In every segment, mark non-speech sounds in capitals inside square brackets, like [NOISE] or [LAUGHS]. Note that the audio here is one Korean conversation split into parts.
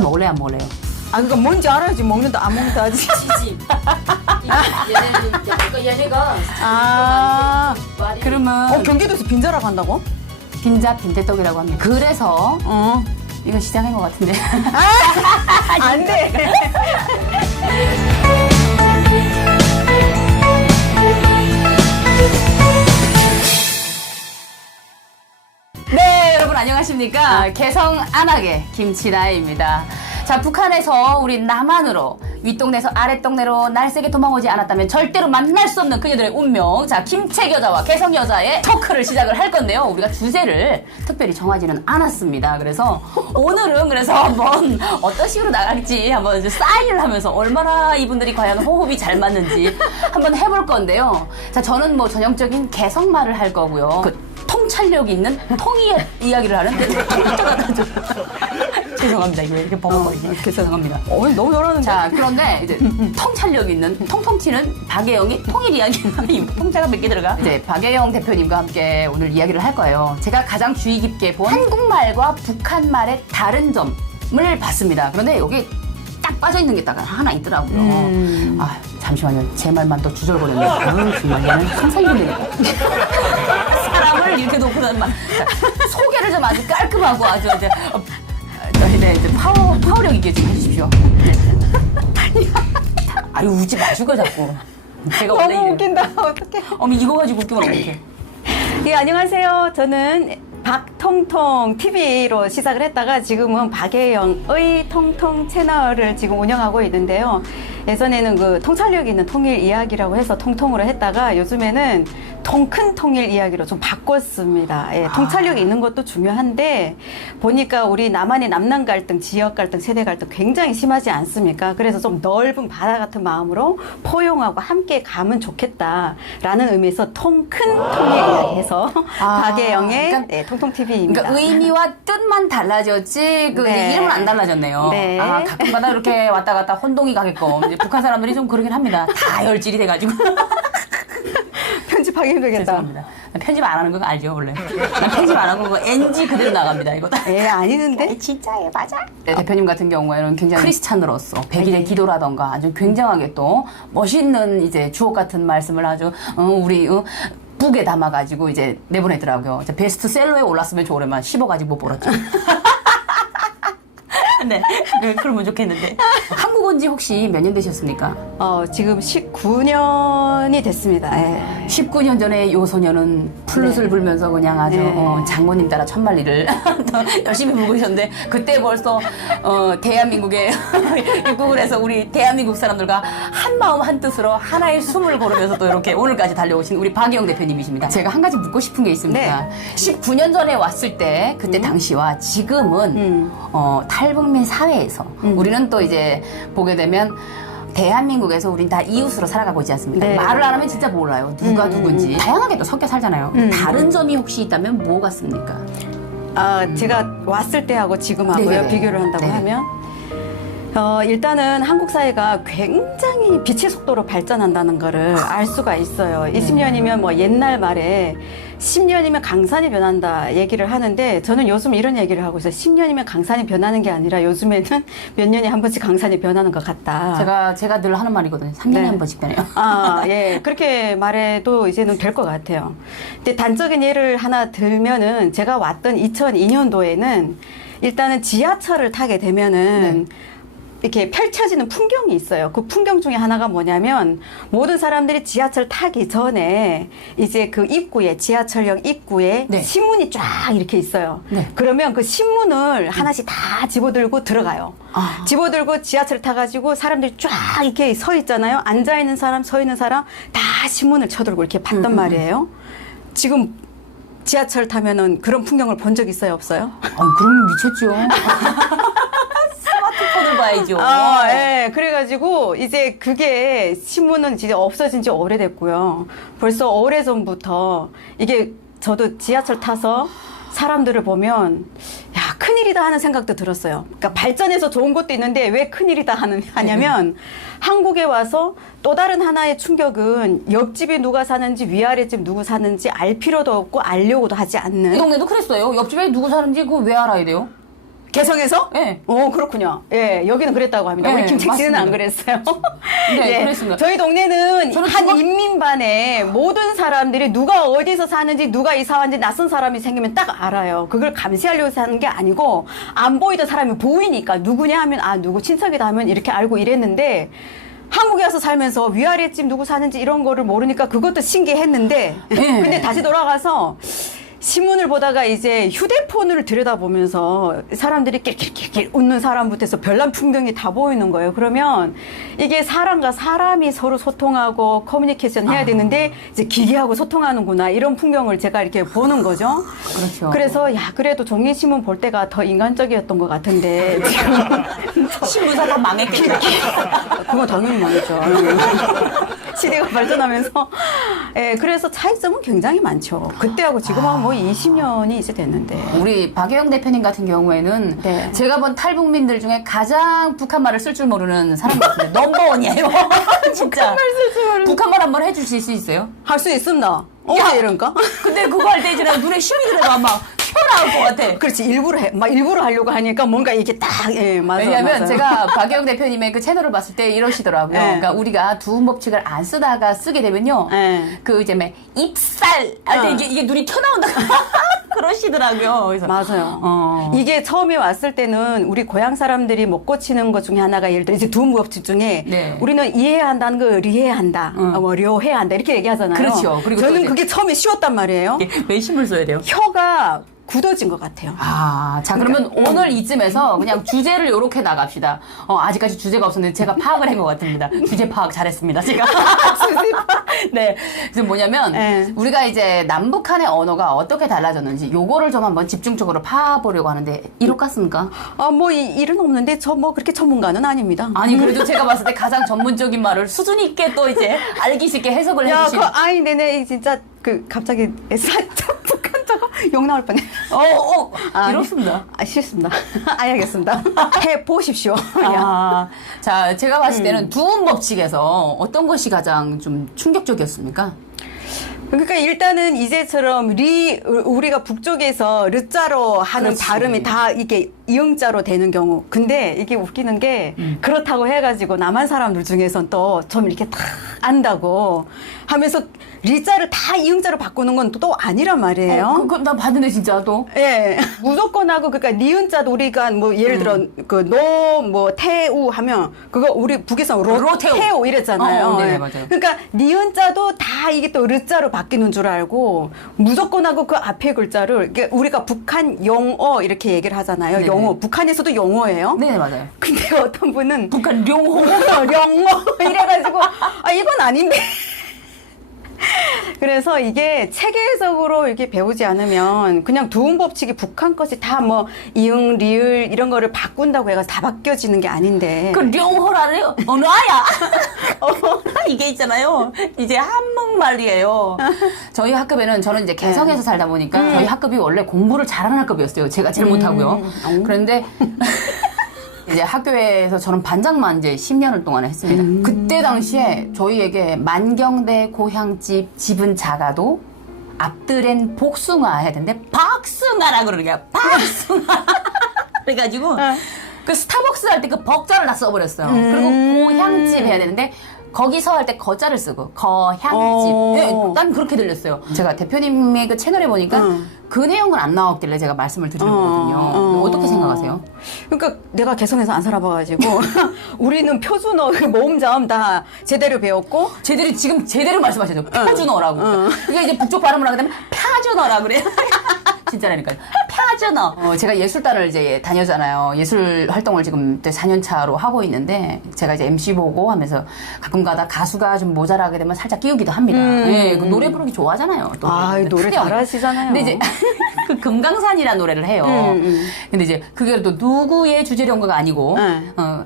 먹을래 안 먹을래요? 아 그러니까 뭔지 알아야지 먹는다 안 먹는다 하지. 지집. 얘네는 그러니까 얘네가 아 말이 그러면 어, 경기도에서 빈자라 간다고? 빈자 빈대떡이라고 합니다. 그래서 어. 이거 시장인 것 같은데. 안 돼. [LAUGHS] 안녕하십니까? 개성 안하게 김치나입니다. 자, 북한에서 우리 남한으로 윗동네에서 아랫동네로 날쌔게 도망오지 않았다면 절대로 만날 수 없는 그녀들의 운명. 자, 김책 여자와 개성 여자의 토크를 시작을 할 건데요. 우리가 주제를 특별히 정하지는 않았습니다. 그래서 오늘은 그래서 한번 어떤 식으로 나갈지 한번 이제 사인을 하면서 얼마나 이분들이 과연 호흡이 잘 맞는지 한번 해볼 건데요. 자, 저는 뭐 전형적인 개성말을 할 거고요. 그 통찰력 있는 통이의 이야기를 하는데 [LAUGHS] 죄송합니다. 이거 이렇게 버벅거리지 죄송합니다. 어, 너무 잘하는데. 자 그런데 이제 통찰력 있는 통통 튀는 박예영이 통일 이야기는 [LAUGHS] 이 통짜가 몇 개 들어가? 이제 박예영 대표님과 함께 오늘 이야기를 할 거예요. 제가 가장 주의 깊게 본 한국말과 북한말의 다른 점을 봤습니다. 그런데 여기 딱 빠져 있는 게 딱 하나 있더라고요. 음. 아 잠시만요. 제 말만 또 주절거렸네 아유 정말 얘는 상상이 되겠 다 사람을 이렇게 놓고 나는 막 소개를 좀 아주 깔끔하고 아주 이제 어, 네, 네, 이제 파워 파워력 있게 좀 해주십시오. 네. 아유 웃지 마시고 자꾸. 제가 원래 너무 이래. 웃긴다. 어떡해. 어머 이거 가지고 웃기면 어떡해. 예, 안녕하세요. 저는 박통통 TV로 시작을 했다가 지금은 박예영의 통통 채널을 지금 운영하고 있는데요. 예전에는 그 통찰력 있는 통일 이야기라고 해서 통통으로 했다가 요즘에는 통 큰 통일 이야기로 좀 바꿨습니다. 예, 통찰력 있는 것도 중요한데 보니까 우리 남한의 남남 갈등, 지역 갈등, 세대 갈등 굉장히 심하지 않습니까? 그래서 좀 넓은 바다 같은 마음으로 포용하고 함께 가면 좋겠다라는 의미에서 통 큰 통일 이야기해서 아, 박예영의 그러니까- 예, 통통 TV입니다. 그러니까 의미와 뜻만 달라졌지 그 네. 이름은 안 달라졌네요. 네. 아 가끔가다 이렇게 왔다 갔다 혼동이 가게끔 이제 북한 사람들이 좀 그러긴 합니다. 다 열질이 돼가지고. [LAUGHS] 편집하기 힘들겠다. 죄송합니다. 편집 안 하는 거 알죠 원래. 난 편집 안 하고 NG 그대로 나갑니다 이거 다. 예, 아니는데. 진짜예요, 맞아. 네, 대표님 같은 경우에는 굉장히 크리스찬으로서 백일의 기도라던가 아주 굉장하게 또 멋있는 이제 주옥 같은 말씀을 아주 어, 우리 어, 북에 담아가지고 이제 내보내더라고요. 이제 베스트셀러에 올랐으면 좋으려만 10억 아직 못 벌었죠. [LAUGHS] 네, 네, 그러면 좋겠는데. 한국 온 지 혹시 몇 년 되셨습니까? 어, 지금 19년이 됐습니다. 예. 19년 전에 요 소녀는 플룻을 네. 불면서 그냥 아주 네. 어, 장모님 따라 천만리를 [LAUGHS] 열심히 불고 계셨는데 그때 벌써 어, 대한민국에 [LAUGHS] 입국을 해서 우리 대한민국 사람들과 한 마음 한 뜻으로 하나의 숨을 고르면서 또 이렇게 오늘까지 달려오신 우리 박영 대표님이십니다. 제가 한 가지 묻고 싶은 게 있습니다. 19년 전에 왔을 때 그때 당시와 지금은 음. 어, 탈북민 사회에서 우리는 또 이제 보게 되면 대한민국에서 우린 다 이웃으로 살아가고 있지 않습니까? 네. 말을 안 하면 진짜 몰라요. 누가 누군지. 다양하게 또 섞여 살잖아요. 음. 다른 점이 혹시 있다면 뭐 같습니까? 아, 제가 왔을 때하고 지금하고요, 네네네. 비교를 한다고 네네. 하면. 어, 일단은 한국 사회가 굉장히 빛의 속도로 발전한다는 거를 알 수가 있어요. 네. 20년이면 뭐 옛날 말에 10년이면 강산이 변한다 얘기를 하는데 저는 요즘 이런 얘기를 하고 있어요. 10년이면 강산이 변하는 게 아니라 요즘에는 [LAUGHS] 몇 년에 한 번씩 강산이 변하는 것 같다. 제가 제가 늘 하는 말이거든요. 3년에 네. 한 번씩 변해요. 아, 예. 그렇게 말해도 이제는 될 것 같아요. 근데 단적인 예를 하나 들면은 제가 왔던 2002년도에는 일단은 지하철을 타게 되면은 이렇게 펼쳐지는 풍경이 있어요. 그 풍경 중에 하나가 뭐냐면 모든 사람들이 지하철 타기 전에 이제 그 입구에 지하철역 입구에 네. 신문이 쫙 이렇게 있어요. 네. 그러면 그 신문을 하나씩 다 집어들고 들어가요. 아. 집어들고 지하철 타가지고 사람들이 쫙 이렇게 서 있잖아요. 앉아 있는 사람, 서 있는 사람 다 신문을 쳐들고 이렇게 봤단 음, 말이에요. 지금 지하철 타면은 그런 풍경을 본 적 있어요, 없어요? 아, 그럼 미쳤죠. [LAUGHS] 봐야죠. 아, 예. 그래가지고 이제 그게 신문은 이제 없어진 지 오래됐고요. 벌써 오래전부터 이게 저도 지하철 타서 사람들을 보면 야 큰일이다 하는 생각도 들었어요. 그러니까 발전해서 좋은 것도 있는데 왜 큰일이다 하는 하냐면 한국에 와서 또 다른 하나의 충격은 옆집에 누가 사는지 위아래 집 누구 사는지 알 필요도 없고 알려고도 하지 이 않는 동네도 그랬어요. 옆집에 누구 사는지 그거 왜 알아야 돼요? 개성에서? 네. 어, 그렇군요. 예, 여기는 그랬다고 합니다. 네, 우리 김책 씨는 안. 그랬어요. 네, [LAUGHS] 예, 그랬습니다. 저희 동네는 한 중학- 인민반에 모든 사람들이 누가 어디서 사는지 누가 이사 왔는지 낯선 사람이 생기면 딱 알아요. 그걸 감시하려고 사는 게 아니고 안 보이던 사람이 보이니까 누구냐 하면 아 누구 친척이다 하면 이렇게 알고 이랬는데 한국에 와서 살면서 위아래 집 누구 사는지 이런 거를 모르니까 그것도 신기했는데 네. 근데 다시 돌아가서 신문을 보다가 이제 휴대폰을 들여다보면서 사람들이 낄낄낄낄 웃는 사람부터 해서 별난 풍경이 다 보이는 거예요. 그러면 이게 사람과 사람이 서로 소통하고 커뮤니케이션 해야 되는데 이제 기계하고 소통하는구나 이런 풍경을 제가 이렇게 보는 거죠. 그렇죠. 그래서 야 그래도 종이신문 볼 때가 더 인간적이었던 것 같은데 지금 신문사가 망했겠죠. [LAUGHS] 그건 당연히 말이죠. 시대가 발전하면서 [LAUGHS] 예 그래서 차이점은 굉장히 많죠. 그때하고 지금하고 뭐 20년이 이제 됐는데. 우리 박예영 대표님 같은 경우에는 네. 제가 본 탈북민들 중에 가장 북한 말을 쓸 줄 모르는 사람 같은데 [LAUGHS] 넘버원이에요. 진짜. 북한 말 한 번 해주실 수 있어요? 할 수 있습니다. 어제 이런가? 근데 그거 할 때 이제 나 눈에 시험이 들어가 막 튀어나올 것 같아. 그렇지 일부러 해, 막 일부러 하려고 하니까 뭔가 이게 딱 예, 맞아. 왜냐하면 맞아요. 제가 박예영 대표님의 그 채널을 봤을 때 이러시더라고요. 네. 그러니까 우리가 두음 법칙을 안 쓰다가 쓰게 되면요. 네. 그 이제 막 입살 할때 어. 이게, 이게 눈이 튀어나온다. [LAUGHS] 그러시더라고요. 그래서 맞아요. 어. 이게 처음에 왔을 때는 우리 고향 사람들이 못 고치는 것 중에 하나가 예를 들어 이제 두무법칙 중에 네. 우리는 이해해야 한다는 거 리해한다, 응. 어, 뭐 료해야 한다 이렇게 얘기하잖아요. 그렇죠. 그리고 또 저는 그게 처음에 쉬웠단 말이에요. 외심을 써야 돼요. 혀가 굳어진 것 같아요. 아, 자, 그러면 오늘 이쯤에서 그냥 주제를 요렇게 나갑시다. 어, 아직까지 주제가 없었는데 제가 파악을 한 것 같습니다. 주제 파악 잘했습니다, 제가. [LAUGHS] 네. 그래서 뭐냐면, 네. 우리가 이제 남북한의 언어가 어떻게 달라졌는지 요거를 좀 한번 집중적으로 파보려고 하는데, 이렇 같습니까? 아, 뭐, 이, 일은 없는데, 저 뭐, 그렇게 전문가는 아닙니다. 아니, 그래도 제가 봤을 때 가장 전문적인 말을 수준 있게 또 이제 알기 쉽게 해석을 야, 그, 해주시는. 아이, 네네, 진짜, 그, 갑자기, [LAUGHS] 살짝 [LAUGHS] 욕 나올 뻔해. 어, 어, [LAUGHS] 아, 이렇습니다. 아, 싫습니다. [LAUGHS] 아, 알겠습니다. 해 보십시오. 아, 자, 제가 봤을 음. 때는 두음 법칙에서 어떤 것이 가장 좀 충격적이었습니까? 그러니까 일단은 이제처럼 리 우리가 북쪽에서 르자로 하는 그렇지. 발음이 다 이게 이응자로 되는 경우. 근데 이게 웃기는 게 음. 그렇다고 해가지고 남한 사람들 중에선 또 좀 이렇게 다 안다고 하면서 리자를 다 이응자로 바꾸는 건 또 아니란 말이에요. 어, 그, 그, 나 봤는데 진짜 또. 예, 무조건 하고 그러니까 니은자도 우리가 뭐 예를 들어 그노뭐 태우 하면 그거 우리 북에서 로, 로 태우. 태우 이랬잖아요. 어, 네네, 예. 맞아요. 그러니까 니은자도 다 이게 또 르자로 바 뀌는 줄 알고 무조건 하고 그 앞에 글자를 이게 우리가 북한 영어 이렇게 얘기를 하잖아요. 네네. 영어 북한에서도 영어예요. 네, 맞아요. 근데 어떤 분은 북한 룡호. 영어 [LAUGHS] 이래가지고 아 이건 아닌데. 그래서 이게 체계적으로 이렇게 배우지 않으면 그냥 두음 법칙이 북한 것이 다 뭐 이응 리을 이런 거를 바꾼다고 해서 다 바뀌어지는 게 아닌데. 그 룡호라는 언어야. 어, 이게 있잖아요. 이제 한국말이에요. 저희 학급에는 저는 이제 개성에서 살다 보니까 저희 학급이 원래 공부를 잘하는 학급이었어요. 제가 제일 못하고요. 그런데 이제 학교에서 저는 반장만 이제 10년을 동안 했습니다. 그때 당시에 저희에게 만경대 고향집 집은 작아도 앞들엔 복숭아 해야 되는데 박숭아라 그러는 거야. 박숭아. [LAUGHS] 그래가지고 그 스타벅스 할 때 그 벅자를 다 써버렸어요. 그리고 고향집 해야 되는데 거기서 할 때 거자를 쓰고 거향집. 어. 네, 난 그렇게 들렸어요. 제가 대표님의 그 채널에 보니까 응. 그 내용은 안 나왔길래 제가 말씀을 드리는 어, 거거든요. 어. 생각하세요? 그러니까 내가 개성에서 안 살아봐가지고 [LAUGHS] 우리는 표준어 그 모음자음 다 제대로 배웠고 제대로 지금 제대로 말씀하셔죠. 표준어라고. 그게 이제 북쪽 발음을 하게 되면 표준어라 그래요. [LAUGHS] 진짜라니까요. 표준어. 어, 제가 예술단을 이제 다녔잖아요. 예술 활동을 지금 4년 차로 하고 있는데 제가 이제 MC 보고 하면서 가끔가다 가수가 좀 모자라게 되면 살짝 끼우기도 합니다. 예, 그 노래 부르기 좋아하잖아요. 또. 음. 아, 노래 잘하시잖아요. 근데 이제 [LAUGHS] 그 금강산이라는 노래를 해요. 음, 음. 근데 이제 그게 또 누구의 주제로 한 거가 아니고 네. 어,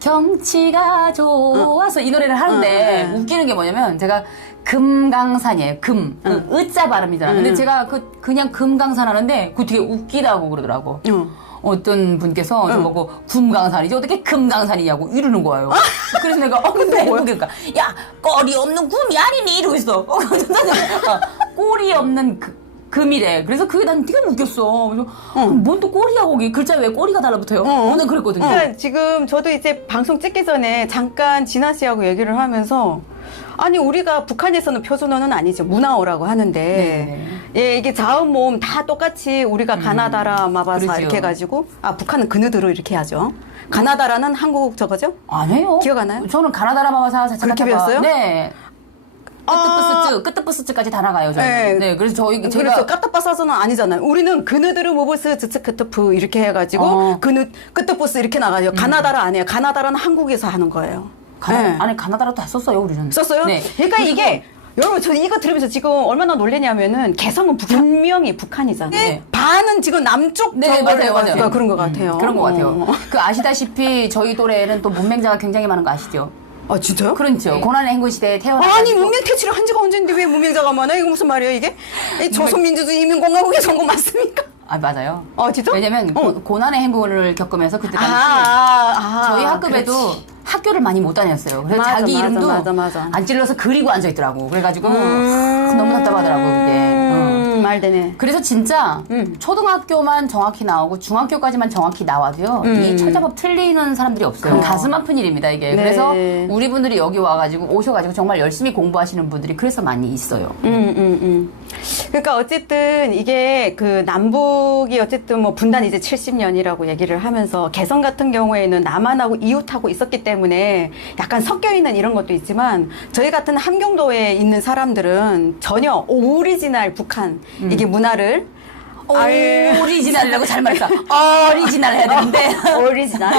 경치가 좋아서 이 노래를 하는데 어, 네. 웃기는 게 뭐냐면 제가 금강산이에요. 금. 그 으자 발음이잖아. 근데 음. 제가 그 그냥 금강산 하는데 그거 되게 웃기다고 그러더라고. 응. 어떤 분께서 저보고 금강산이지 어떻게 금강산이냐고 이러는 거예요. [LAUGHS] 그래서 내가 어 근데 그러니까 야 꼬리 없는 금이 아니니 이러고 있어. 어, [LAUGHS] 꼬리 없는 그, 금이래. 그래서 그게 난 되게 웃겼어. 그래서 뭔 또 꼬리야 거기 글자 왜 꼬리가 달라붙어요? 어. 오늘 그랬거든요. 그러니까 지금 저도 이제 방송 찍기 전에 잠깐 진아 씨하고 얘기를 하면서 아니 우리가 북한에서는 표준어는 아니죠 문화어라고 하는데 네네. 예 이게 자음 모음 다 똑같이 우리가 가나다라 마바사 그러죠. 이렇게 해가지고 아 북한은 그느드로 이렇게 하죠 가나다라는 한국 저거죠 아니에요. 기억 안 나요? 저는 가나다라 마바사 그렇게 배웠어요? 네. 아. 끄트부스츠, 끄트부스츠까지 다 나가요, 저는. 네. 네. 그래서 저희, 제가. 그래서 까따빠사서는 아니잖아요. 우리는 그느드르 모브스 즈츠 크트프 이렇게 해가지고 어. 그느 끄트보스 이렇게 나가죠. 가나다라 아니에요. 가나다라는 한국에서 하는 거예요. 가나, 네. 아니, 가나다라 다 썼어요, 우리는. 썼어요? 네. 그러니까 이게 여러분 저 이거 들으면서 지금 얼마나 놀래냐면은 개성은 분명히 북한이잖아요. 네. 반은 지금 남쪽 네, 저걸 맞아요, 해가지고 맞아요. 그런 것 음, 같아요. 그런 것 같아요. 어. 그 아시다시피 저희 또래에는 또 문맹자가 굉장히 많은 거 아시죠? 아 진짜요? 그렇죠. 고난의 행군 시대에 태어나. 아니 문명 퇴치를 한 지가 언젠데 왜 문명자가 많아? 이거 무슨 말이에요 이게? 이 조선민주주의 인민공화국의 선거 맞습니까? 아, 맞아요. 아 진짜? 왜냐면 어. 고, 고난의 행군을 겪으면서 그때 아, 당시 아, 아, 저희 학급에도 그렇지. 학교를 많이 못 다녔어요. 그래서 맞아, 자기 맞아, 이름도 맞아, 맞아. 안 찔러서 그리고 앉아 있더라고. 그래가지고 음. 너무 답답하더라고 그게. 말 되네. 그래서 진짜 음. 초등학교만 정확히 나오고 중학교까지만 정확히 나와도요 음. 이 철자법 틀리는 사람들이 없어요. 그래요. 가슴 아픈 일입니다 이게. 네. 그래서 우리 분들이 여기 와가지고 오셔가지고 정말 열심히 공부하시는 분들이 그래서 많이 있어요. 음, 음, 음. 그러니까 어쨌든 이게 그 남북이 어쨌든 뭐 분단 이제 70년이라고 얘기를 하면서 개성 같은 경우에는 남한하고 이웃하고 있었기 때문에 약간 섞여 있는 이런 것도 있지만 저희 같은 함경도에 있는 사람들은 전혀 오리지널 북한 이게 문화를 알- 오리지널이라고 잘 말했어. [LAUGHS] 오리지널 해야 되는데. [LAUGHS] 오리지널.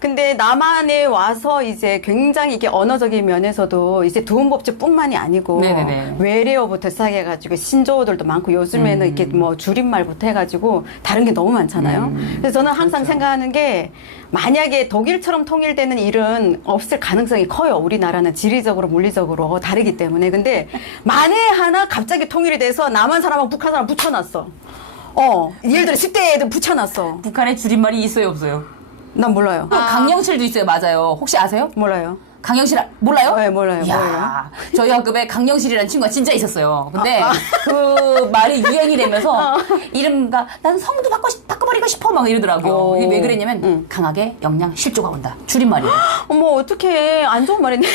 근데 남한에 와서 이제 굉장히 이게 언어적인 면에서도 이제 도움법제뿐만이 아니고 네네네. 외래어부터 시작해가지고 신조어들도 많고 요즘에는 이렇게 뭐 줄임말부터 해가지고 다른 게 너무 많잖아요. 그래서 저는 항상 생각하는 게 만약에 독일처럼 통일되는 일은 없을 가능성이 커요. 우리나라는 지리적으로 물리적으로 다르기 때문에. 근데 만에 하나 갑자기 통일이 돼서 남한 사람하고 북한 사람 붙여놨어. 어, 예를 들어 10대 애들 붙여놨어. 북한에 줄임말이 있어요 없어요? 난 몰라요. 또 강령실도 있어요 맞아요. 혹시 아세요? 몰라요. 강영실 아- 몰라요? 네, 몰라요, 이야, 몰라요. 저희 학급에 강영실이라는 친구가 진짜 있었어요. 근데 아, 그 말이 유행이 되면서 이름과 난 성도 바꿔 바꿔버리고 싶어 막 이러더라고요. 오. 이게 왜 그랬냐면 응. 강하게 영양 실조가 온다. 줄임말이에요. [GASPS] 어머 어떻게 안 좋은 말이네.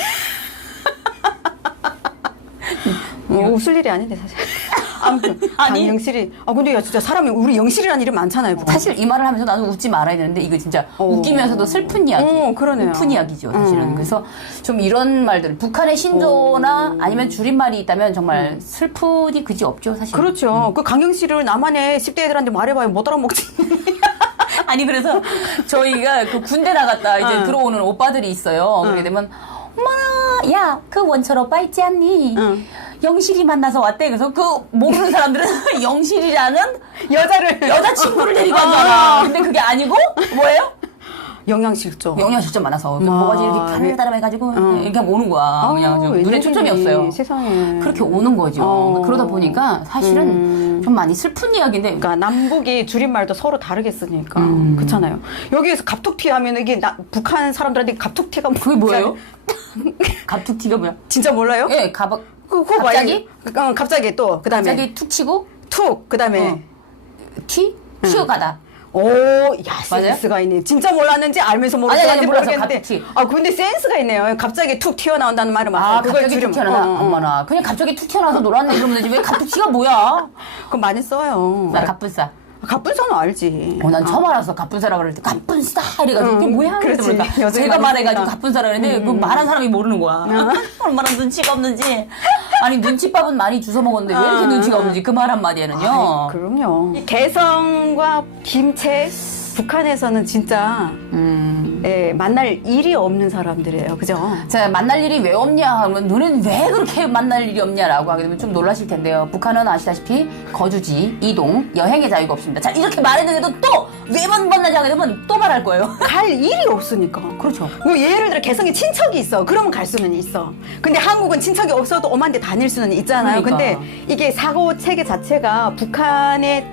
뭐 [LAUGHS] 웃을 일이 아닌데 사실. 아무튼 아니. 강영실이. 아 근데 야 진짜 사람이 우리 영실이라는 이름 많잖아요. 북한. 사실 이 말을 하면서 나는 웃지 말아야 되는데 이거 진짜 오. 웃기면서도 슬픈 이야기. 오, 그러네요. 슬픈 이야기죠, 사실은. 음. 그래서 좀 이런 말들, 북한의 신조나 아니면 줄임말이 있다면 정말 슬프디 그지 없죠, 사실. 그렇죠. 그 강영실을 남한의 10대 애들한테 말해봐야 못 알아먹지. [LAUGHS] 아니 그래서 저희가 그 군대 나갔다 이제 응. 들어오는 오빠들이 있어요. 그러게 되면 엄마, 야, 그 원철 오빠 있지 않니? 응. 영실이 만나서 왔대. 그래서 그 모르는 사람들은 [LAUGHS] 영실이라는 여자를 여자친구를 데리고 아. 왔잖아. 근데 그게 아니고 뭐예요? 영양실조. 영양실점 많아서 그 아, 뭐가지 이렇게 네. 가늘다람해가지고 응. 이렇게 오는 거야. 그냥 좀 눈에 초점이 없어요. 세상에. 그렇게 오는 거죠. 어. 그러다 보니까 사실은 음. 좀 많이 슬픈 이야기인데 그러니까 남북이 줄임말도 서로 다르게 쓰니까 음. 그렇잖아요. 여기에서 갑툭튀 하면 이게 나- 북한 사람들한테 갑툭튀가 그게 뭐예요? [LAUGHS] 갑툭튀가 뭐야? 진짜 몰라요? 예, 갑 그, 그거 갑자기? 어, 갑자기 또 그다음에 갑자기 툭 치고 툭 그다음에 어. 튀 튀어가다. 오, 야? 센스가 있네. 진짜 몰랐는지 알면서 아니, 아니, 모르겠는지 몰라서 모르겠는데. 갑툭튀. 아, 근데 센스가 있네요. 갑자기 툭 튀어나온다는 말을 맞아요. 아, 그걸 갑자기 툭 줄이면- 튀어나와. 어, 어, 어. 엄마나. 그냥 갑자기 툭 튀어나와서 놀았네. 이러면 되지. 왜 갑툭튀가 뭐야? 그거 많이 써요. 나 갑분싸. 갑분사는 알지. 어, 난 처음 알았어. 갑분싸라 그럴 때. 갑분싸! 이래가지고. 그게 응, 뭐야? 그렇지. 그러니까 여전히 제가 말해가지고 쓰니까. 갑분싸라 그랬는데, 그 말한 사람이 모르는 거야. [LAUGHS] 얼마나 눈치가 없는지. 아니, 눈치밥은 많이 주워 먹었는데, 왜 이렇게 아. 눈치가 없는지, 그 말 한마디에는요. 아이, 그럼요. 개성과 김채 북한에서는 진짜 음. 예, 만날 일이 없는 사람들이에요. 그죠? 자, 만날 일이 왜 없냐 하면 너는 왜 그렇게 만날 일이 없냐라고 하게 되면 좀 놀라실 텐데요. 북한은 아시다시피 거주지, 이동, 여행의 자유가 없습니다. 자, 이렇게 말했는데도 또 왜 만나지 되면 또 말할 거예요. [LAUGHS] 갈 일이 없으니까. 그렇죠. 뭐 예를 들어 개성에 친척이 있어. 그러면 갈 수는 있어. 근데 한국은 친척이 없어도 오만데 다닐 수는 있잖아요. 그러니까. 근데 이게 사고 체계 자체가 북한의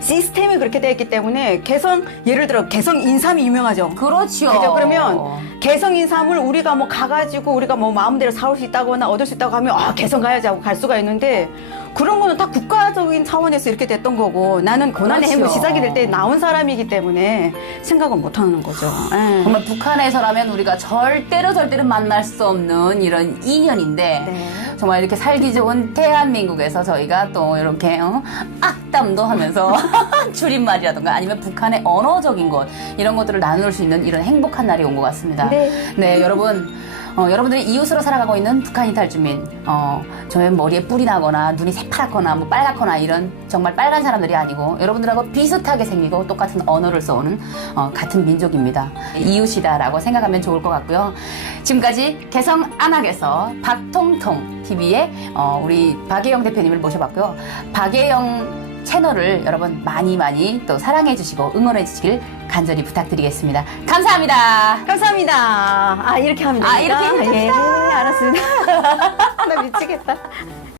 시스템이 그렇게 되어 있기 때문에 개성 예를 들어 개성 인삼이 유명하죠. 그렇죠. 그죠? 그러면 개성 인삼을 우리가 뭐 가가지고 우리가 뭐 마음대로 사올 수 있다거나 얻을 수 있다고 하면 아 개성 가야지 하고 갈 수가 있는데 그런 거는 다 국가적인 차원에서 이렇게 됐던 거고 나는 고난의 그렇죠. 시작이 될 때 나온 사람이기 때문에 생각은 못 하는 거죠. 예. 정말 북한에서라면 우리가 절대로 절대로 만날 수 없는 이런 인연인데 네. 정말 이렇게 살기 좋은 대한민국에서 저희가 또 이렇게 어? 악담도 하면서 [LAUGHS] 줄임말이라든가 아니면 북한의 언어적인 것 이런 것들을 나눌 수 있는 이런 행복한 날이 온 것 같습니다. 네. 여러분. 어, 여러분들이 이웃으로 살아가고 있는 북한 이탈 주민, 어, 저의 머리에 뿔이 나거나 눈이 새파랗거나 뭐 빨갛거나 이런 정말 빨간 사람들이 아니고 여러분들하고 비슷하게 생기고 똑같은 언어를 써오는 어, 같은 민족입니다. 이웃이다라고 생각하면 좋을 것 같고요. 지금까지 개성 안악에서 박통통 TV의 어, 우리 박예영 대표님을 모셔봤고요. 박예영 채널을 여러분 많이 많이 또 사랑해 주시고 응원해 주시길 간절히 부탁드리겠습니다. 감사합니다. 감사합니다. 아 이렇게 하면 아? 이렇게 예, 알았습니다. [LAUGHS] 나 미치겠다.